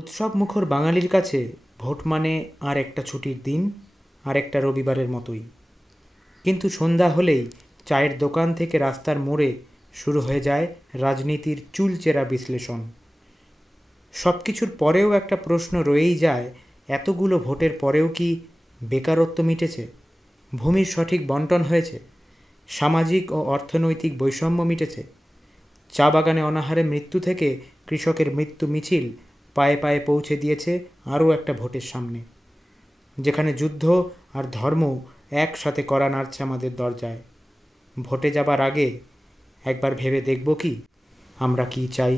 উৎসব মুখর বাঙালির কাছে ভোট মানে আর একটা ছুটির দিন, আর একটা রবিবারের মতোই। কিন্তু সন্ধ্যা হলেই চায়ের দোকান থেকে রাস্তার মোড়ে শুরু হয়ে যায় রাজনীতির চুলচেরা বিশ্লেষণ। সব কিছুর পরেও একটা প্রশ্ন রয়েই যায়, এতগুলো ভোটের পরেও কি বেকারত্ব মিটেছে? ভূমির সঠিক বন্টন হয়েছে? সামাজিক ও অর্থনৈতিক বৈষম্য মিটেছে? চা বাগানে অনাহারে মৃত্যু থেকে কৃষকের মৃত্যু মিছিল পায়ে পায়ে পৌঁছে দিয়েছে আরও একটা ভোটের সামনে, যেখানে যুদ্ধ আর ধর্ম একসাথে কড়া নাড়ছে আমাদের দরজায়। ভোটে যাবার আগে একবার ভেবে দেখব কি আমরা কি চাই।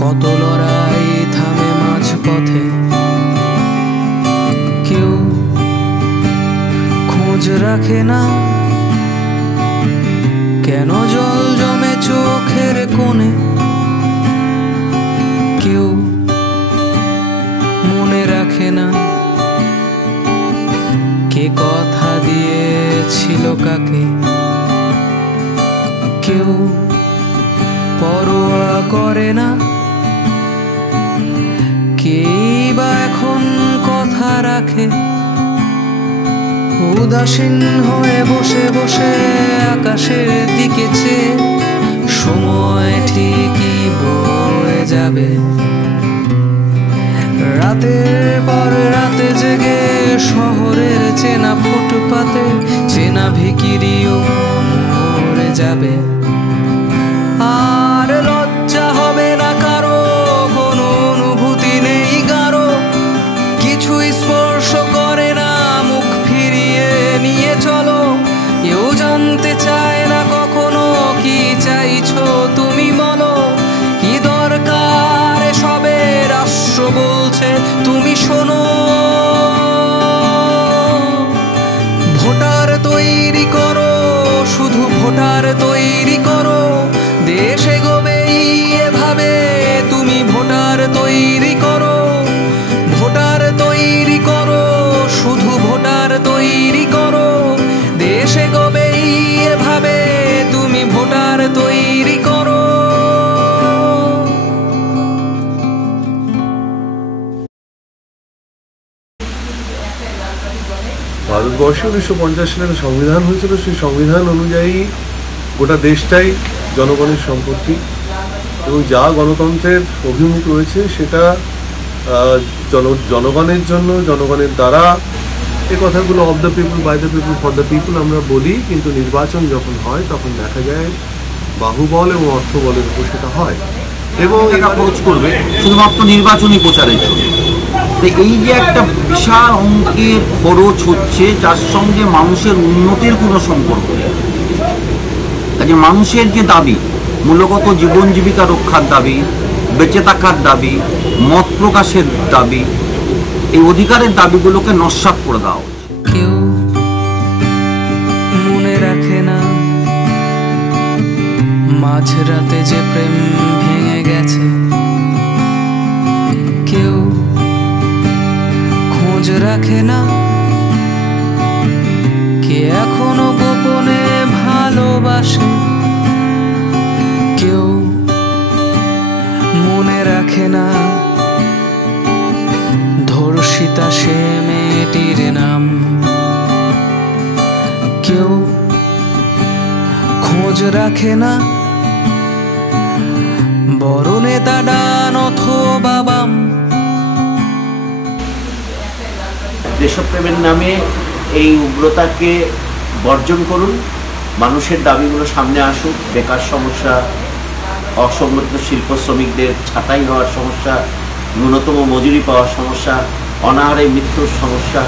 কত লড়াই থামে মাঝপথে, কেউ খোঁজ রাখে না কেন জল জমে চোখের কোণে, কেউ মনে রাখে না কে কথা দিয়েছিল কাকে, কেউ পরোয়া করে না কেই বা এখন কথা রাখে। উদাসীন হয়ে বসে বসে আকাশের দিকে চেয়ে সময় ঠিকই বয়ে যাবে। রাতের পর রাতে জেগে শহরের চেনা ফুটপাতে চেনা ভিখিরিও মরে যাবে। আর লজ্জা হবে না কারো, কোনো অনুভূতি নেই কারো, কিছুই স্পর্শ করে না, মুখ ফিরিয়ে নিয়ে চলো। কেউ জানতে চায় না কখনো কি চাইছো তুমি বলো, কি দরকার সবে রাষ্ট্র বলছে তুমি শোনো। ভোটার তৈরি করো, শুধু ভোটার তৈরি করো, দেশ এগোবে এভাবে। তুমি ভোটার তৈরি করো, ভোটার তৈরি করো, শুধু ভোটার তৈরি করো, দেশ এগোবে এভাবে। তুমি ভোটার তৈরি করো। ভারতবর্ষে 1950 সালে সংবিধান হয়েছিল, সেই সংবিধান অনুযায়ী গোটা দেশটাই জনগণের সম্পত্তি এবং যা গণতন্ত্রের অভিমুখ রয়েছে সেটা জনগণের জন্য, জনগণের দ্বারা। এই কথাগুলো of the people, by the people, for the people আমরা বলি, কিন্তু নির্বাচন যখন হয় তখন দেখা যায় বাহুবল এবং অর্থবলের উপর সেটা হয় এবং এটা খরচ করবে শুধুমাত্র নির্বাচনী প্রচারের জন্য। এই যে একটা বিশাল অঙ্কের খরচ হচ্ছে, যার সঙ্গে মানুষের উন্নতির কোনো সম্পর্ক নেই। কাজে মানুষের যে দাবি, মূলগত জীবন জীবিকা রক্ষার দাবি, বেঁচে থাকার দাবি, মত প্রকাশের দাবি, এই অধিকারের দাবিগুলোকে নস্যাৎ করে দেওয়া হচ্ছে। কেউ মনে রাখে না মাঝরাতে যে প্রেম ভেঙে গেছে, কেউ খোঁজ রাখে না কে এখনো গোপনে ভালোবাসে, কেউ মনে রাখে না ধর্ষিতা সে মেয়েটির নাম, কেউ খোঁজ রাখে না বড় নেতা ডান অথবা বাম। দেশপ্রেমের নামে এই উগ্রতাকে বর্জন করুন, মানুষের দাবিগুলো সামনে আসুক। বেকার সমস্যা, অসংগঠিত শিল্প শ্রমিকদের ছাঁটাই হওয়ার সমস্যা, ন্যূনতম মজুরি পাওয়ার সমস্যা, অনাহারে মৃত্যুর সমস্যা,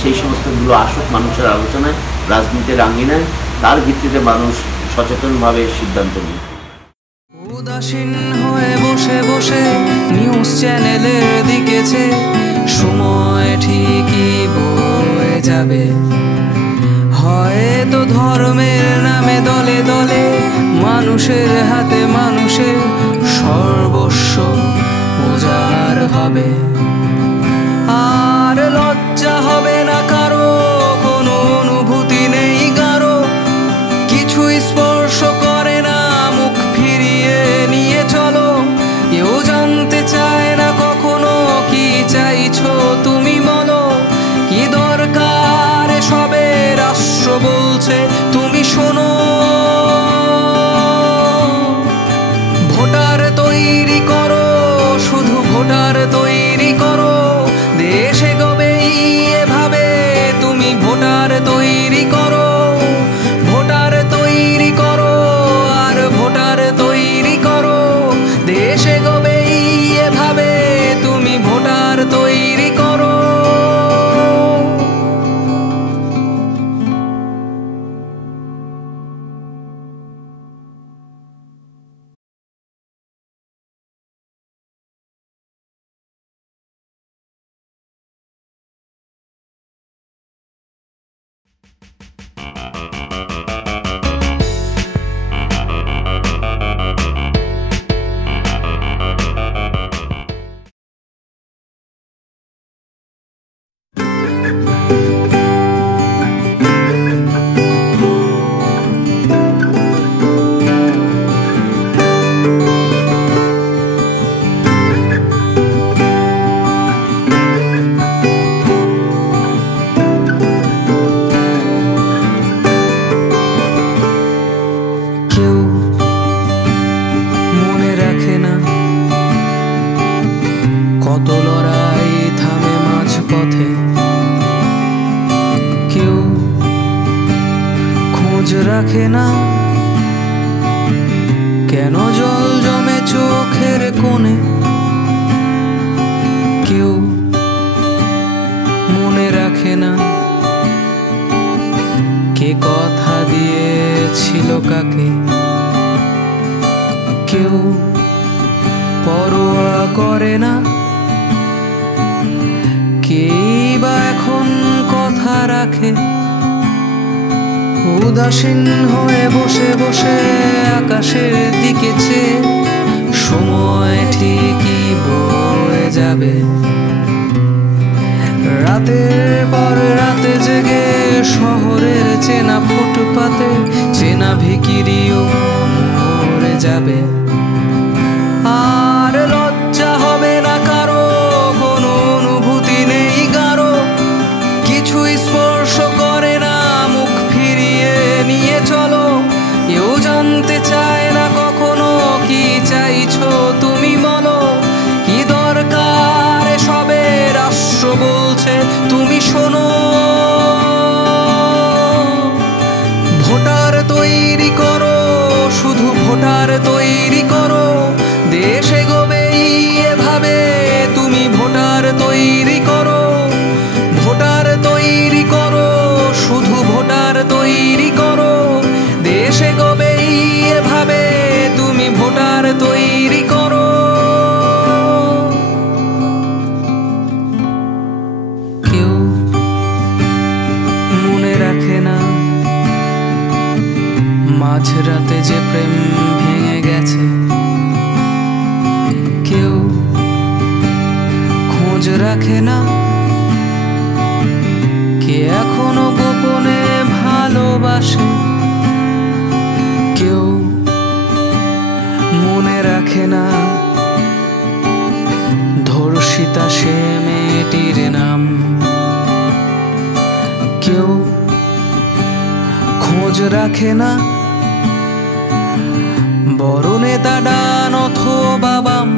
সেই সমস্তগুলো আসুক মানুষের আলোচনায়, রাজনীতির আঙ্গিনায়। তার ভিত্তিতে মানুষ সচেতনভাবে সিদ্ধান্ত নিন। উদাসীন হয়ে বসে বসে নিউজ চ্যানেলের দিকে চেয়ে সময় ঠিকই বয়ে যাবে। হয়তো ধর্মের নামে দলে দলে মানুষের হাতে মানুষের সর্বস্ব উজাড় হবে। আর লজ্জা হবে না কারো, কোনো অনুভূতি নেই গাঢ়, কিছুই স্পর্শ করে না, মুখ ফিরিয়ে নিয়ে চলো। কেউ জানতে চায় না কখনো কি চাইছো তুমি বলো, কি দরকার সবে রাষ্ট্র বলছে তুমি শোনো। ভোটার তৈরি করো, শুধু ভোটার তৈরি করো, দেশ এগোবেই এভাবে, তুমি ভোটার তৈরি করো। ভোটার তৈরি করো আর ভোটার তৈরি করো, দেশ এগোবেই এভাবে, তুমি ভোটার তৈরি করো। কেউ মনে রাখে না কত লড়াই থামে মাঝপথে, কেউ খোঁজ রাখে না কেন জল জমে চোখের কোণে, কেউ মনে রাখে না কে কথা দিয়েছিল কাকে, কেউ পরোয়া করে না কেই বা এখন কথা রাখে। উদাসীন হয়ে বসে বসে আকাশের দিকে চেয়ে সময় ঠিকই বয়ে যাবে। রাতের পর রাতে জেগে শহরের চেনা ফুটপাতে চেনা ভিখিরিও মরে যাবে। আর লজ্জা হবে না কারো, কোনো অনুভূতি নেই গাঢ়, কিছুই স্পর্শ করে না, মুখ ফিরিয়ে নিয়ে চলো। কেউ জানতে চায় না কখনো কি চাইছো তুমি বলো, কি দরকার সবে রাষ্ট্র বলছে তুমি শোনো। ভোটার তৈরি করো, শুধু ভোটার তৈরি করো, দেশ এগোবেই এভাবে, তুমি ভোটার তৈরি করো। ভোটার তৈরি করো, শুধু ভোটার তৈরি করো, দেশ এগোবেই এভাবে, তুমি ভোটার তৈরি করো। কেউ মনে রাখে না মাঝরাতে যে প্রেম ভেঙে গেছে, কেউ খোঁজ রাখে না কে এখনো গোপনে ভালোবাসে, কেউ মনে রাখে না ধর্ষিতা সে মেয়েটির নাম, কেউ খোঁজ রাখে না বড় নেতা ডান অথবা বাম,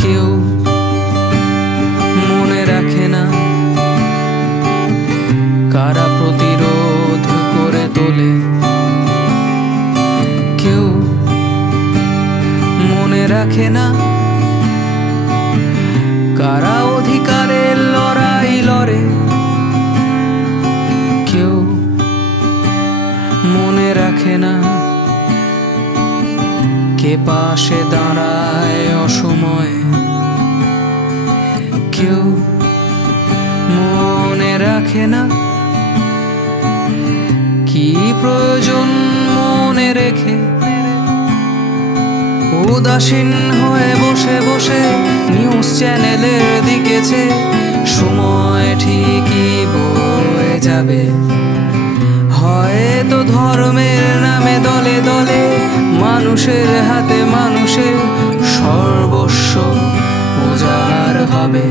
কেউ মনে রাখে না কারা প্রতিরোধ করে তোলে, কেউ মনে রাখে না কারা অধিকারের লড়াই লড়ে, কেউ মনে রাখে না কে পাশে দাঁড়ায় অসময়ে, কেউ মনে রাখে না, কি প্রয়োজন মনে রেখে উদাসীন হয়ে বসে বসে নিউজ চ্যানেলের দিকেছে। সময় ঠিকই বয়ে যাবে, হয়তো ধর্মের নামে দলে দলে মানুষের হাতে মানুষের সর্বস্ব উজাড় হবে।